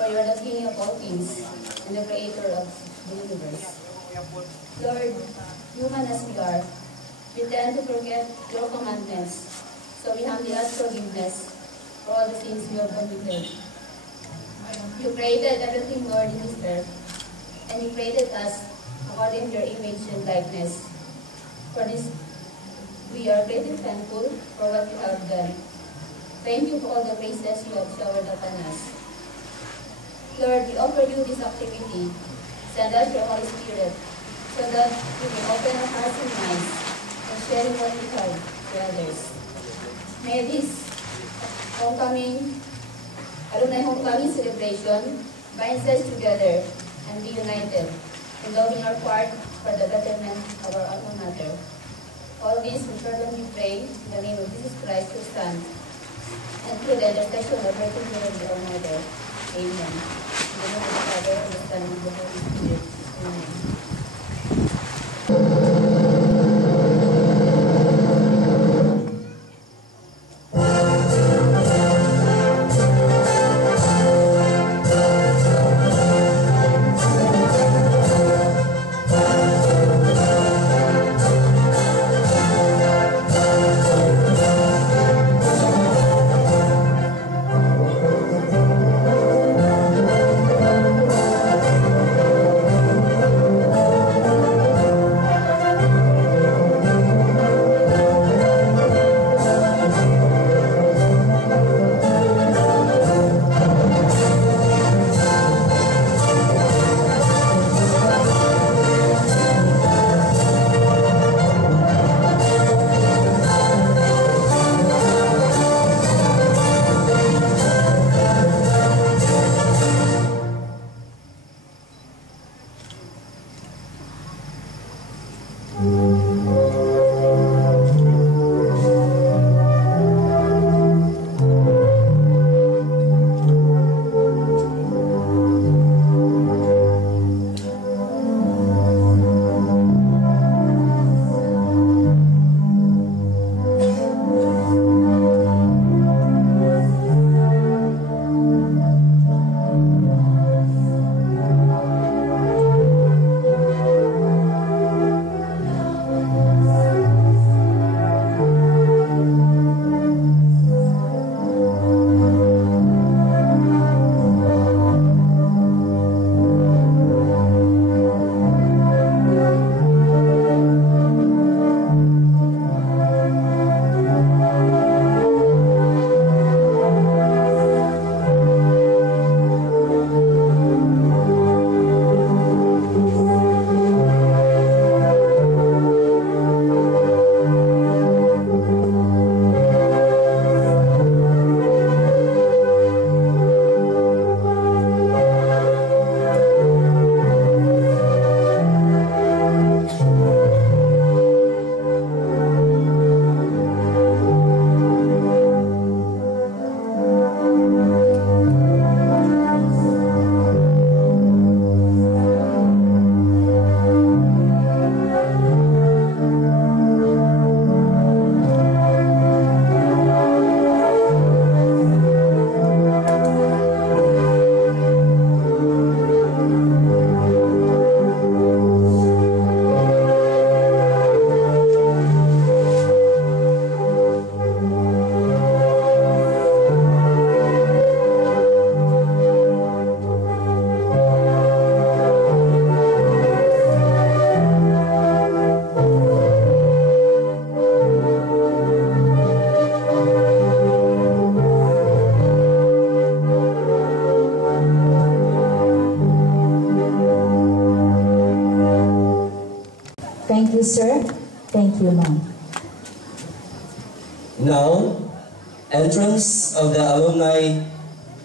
for you are the King of all kings and the Creator of the universe. Lord, human as we are, we tend to forget your commandments, so we humbly ask forgiveness for all the sins we have committed. You created everything, Lord, in this earth, and you created us according to your image and likeness. For this, we are greatly thankful for what you have done. Thank you for all the graces you have showered upon us. Lord, we offer you this activity. Send us your Holy Spirit so that we may open our hearts and minds and share what we have to others. May this alumni homecoming celebration binds us together and be united in doing our part for the betterment of our alma mater. All this we fervently pray in the name of Jesus Christ who stands, and through the intercession of Virgin Mary, our Mother. Amen. In the name of the Father, and the Son, and the Holy Spirit. Amen. Thank you, sir. Thank you, ma'am. Now, entrance of the alumni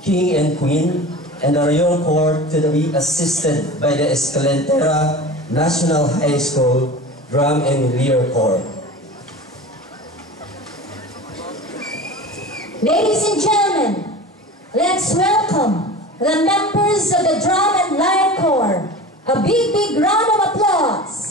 King and Queen and the Royal Court to be assisted by the Escalentera National High School Drum and Lyre Corps. Ladies and gentlemen, let's welcome the members of the Drum and Lyre Corps. A big round of applause.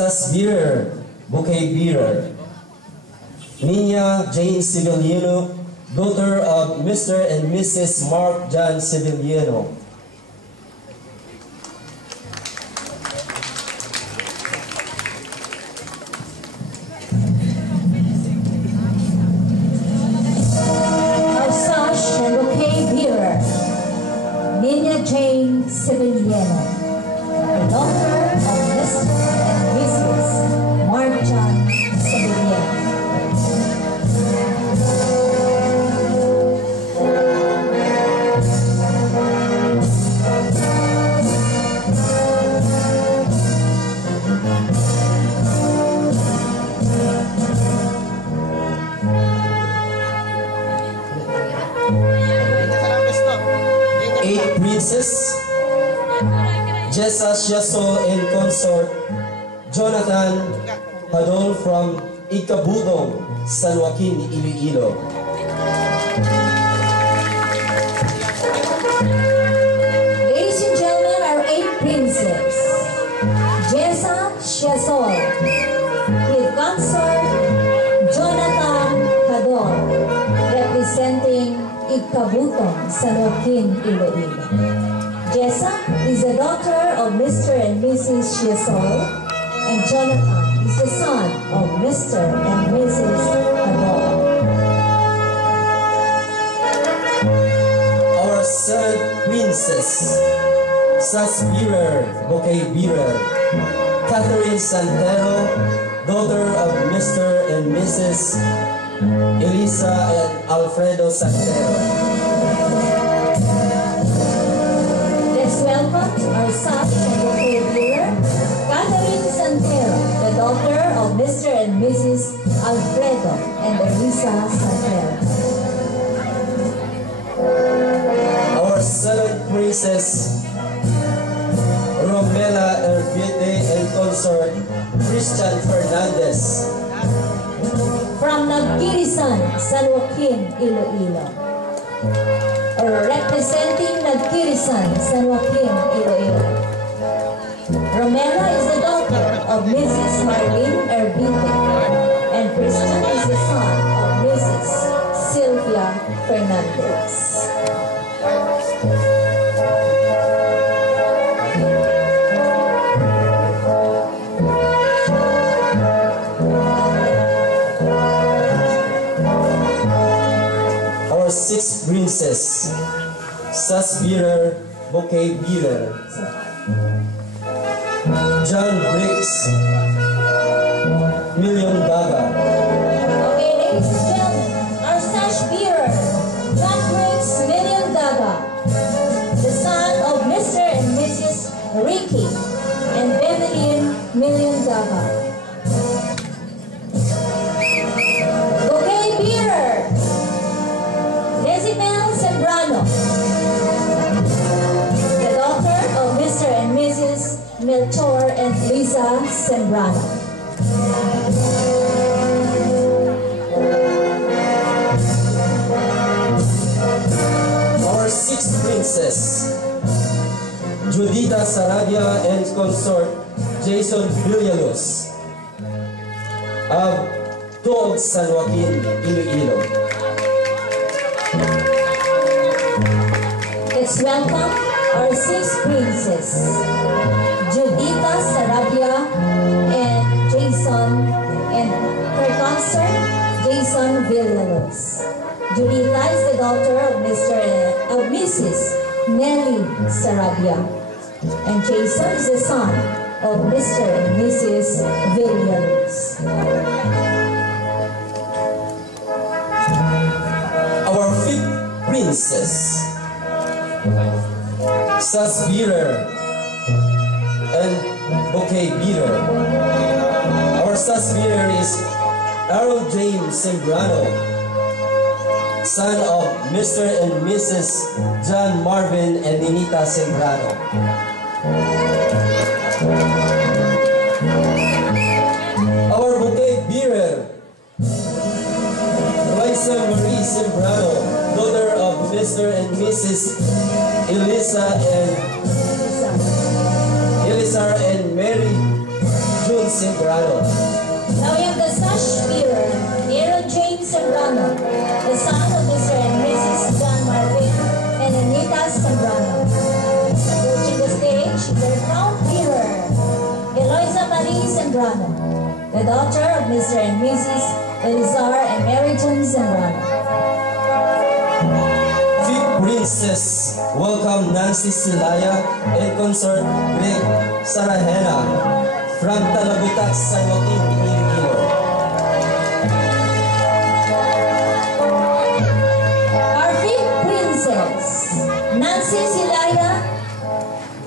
Sas-bearer, bouquet bearer. Nina Jane Civiliano, daughter of Mr. and Mrs. Mark John Civiliano. Our sash and bouquet bearer, Nina Jane Civiliano, the daughter of Mr. and Mrs. Mark John Civiliano. Eight princes, Jessa Shiaso and consort, Jonathan Hadol from Ikabudong, San Joaquin, Iloilo. Ladies and gentlemen, our 8 princes, Jessa Shiasol, with consort Jonathan Hador, representing Ikabutong, San Joaquin, Iloilo. Jessa is the daughter of Mr. and Mrs. Shiasol, and Jonathan is the son of Mr. and Mrs. Hador. Our 7th princess, Sas-bearer, bouquet bearer, Catherine Santero, daughter of Mr. and Mrs. Elisa and Alfredo Santero. Let's welcome our sash and bouquet bearer, Catherine Santero, the daughter of Mr. and Mrs. Alfredo and Elisa Santero. Our 7th princess, Romela Ervite and consort, Christian Fernandez. From Nagkirisan, San Joaquin, Iloilo. Or representing Nagkirisan, San Joaquin, Iloilo. Romela is the daughter of Mrs. Marlene Ervite, and Christian is the son of Mrs. Sylvia Fernandez. Our 6th princess, Sas-bearer, bouquet bearer, John Briggs, Million Gaga. Okay, ladies and gentlemen, our sash bearer, John Briggs Million Daga, the son of Mr. and Mrs. Ricky and Beverly Million Daga. Bouquet bearer, Decimel Sembrano, the daughter of Mr. and Mrs. Melchor and Lisa Sembrano. Our 6th princess, Judita Sarabia and consort, Jason Villaluz of Tuog, San Joaquin, Iloilo. Let's welcome our 6 princes, Judita Sarabia and Jason, and her consort, Jason Villaluz. Judita is the daughter of Mrs. Nelly Sarabia, and Jason is the son of Mr. and Mrs. Villaluz. Our 5th princess, Sas-bearer and bouquet bearer. Our Sas-bearer is Errol James Sembrano, son of Mr. and Mrs. John Marvin and Ninita Sembrano. Our bouquet bearer, Raisa Marie Sembrano, daughter of Mr. and Mrs. Elisa and Mary June Sembrano. Now we have the sash bearer, Aaron James Sembrano, the son of Mr. and Mrs. John Marvin and Anita Sembrano. Approaching the stage, their crown bearer, Eloisa Marie Sembrano, the daughter of Mr. and Mrs. Elizar and Mary Jane Sembrano. Fifth Princess, welcome Nancy Silaya and consort Greg Sarahena from Talabutak, San Joaquin, Iloilo. Our fifth princess, Nancy Silaya,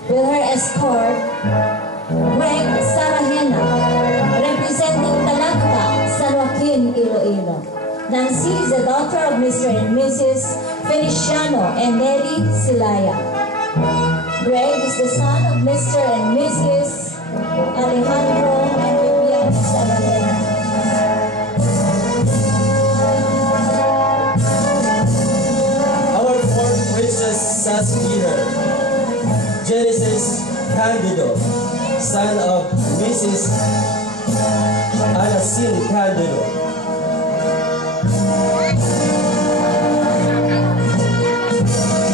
with her escort, Greg Sarahena, representing Talabutak, San Joaquin, Iloilo. Nancy is the daughter of Mr. and Mrs. Feliciano and Nelly Silaya. Greg is the son of Mr. and Mrs. Alejandro and Vivian Sarahena. Our fourth princess, Sas Peter, Genesis Candido, son of Mrs. Anasin Candido.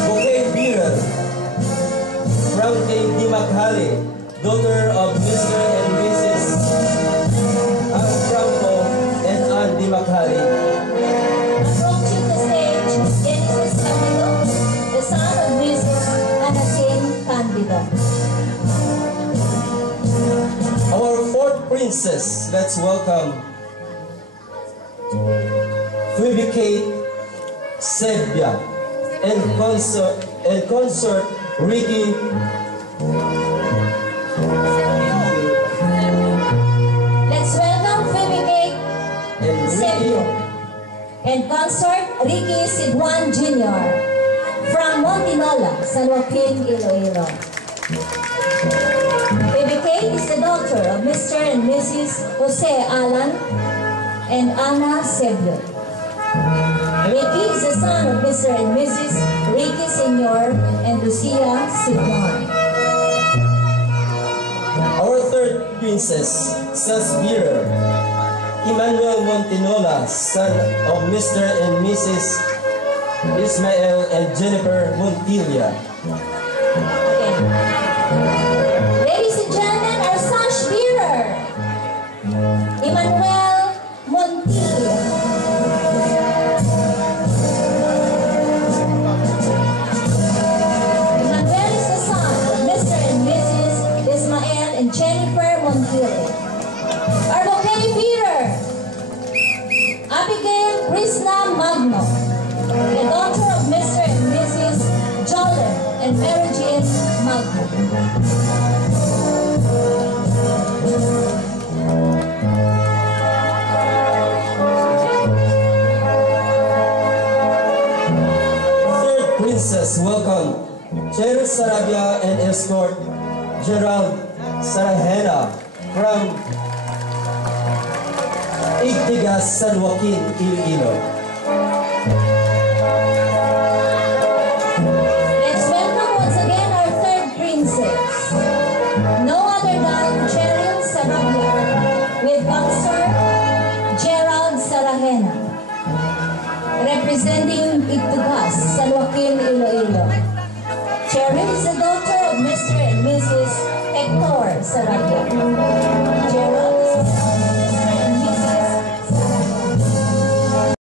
Bouquet bearer, Frankie Di Maghali, daughter of Mr. and Mrs. Ang Franco and Ann Di Maghali. Approaching the stage, Genesis Candido, the son of Mrs. Anasin Candido. Our fourth princess, let's welcome Phoebe Kate Sebia and consort Ricky Let's welcome Phoebe Kate Sebio and consort Ricky Sidwan Jr. from Montinola, San Joaquin, Iloilo. Phoebe Kate is the daughter of Mr. and Mrs. Jose Alan and Ana Sebio. Ricky is the son of Mr. and Mrs. Ricky Sr. and Lucia Sidwan. Our third princess, Sas Bearer, Emmanuel Montinola, son of Mr. and Mrs. Ismael and Jennifer Montilla. Ladies and gentlemen, our sash bearer, Emmanuel Montilla. Emmanuel is the son of Mr. and Mrs. Ismael and Jennifer Montilla. Our bouquet bearer, Abigail Krishna Magno, the daughter of Mr. and Mrs. Jolin and Mary Jane Magno. Third princess, welcome Cheryl Sarabia and escort Gerald Sarahena from Igtigas, San Joaquin, Iloilo. Let's welcome once again our third princess, no other than Cheryl Sarabia, with consort Gerald Sarahena, representing Igtugas, San Joaquin, Iloilo. Cheryl is the daughter of Mr. and Mrs. Hector Sarabia.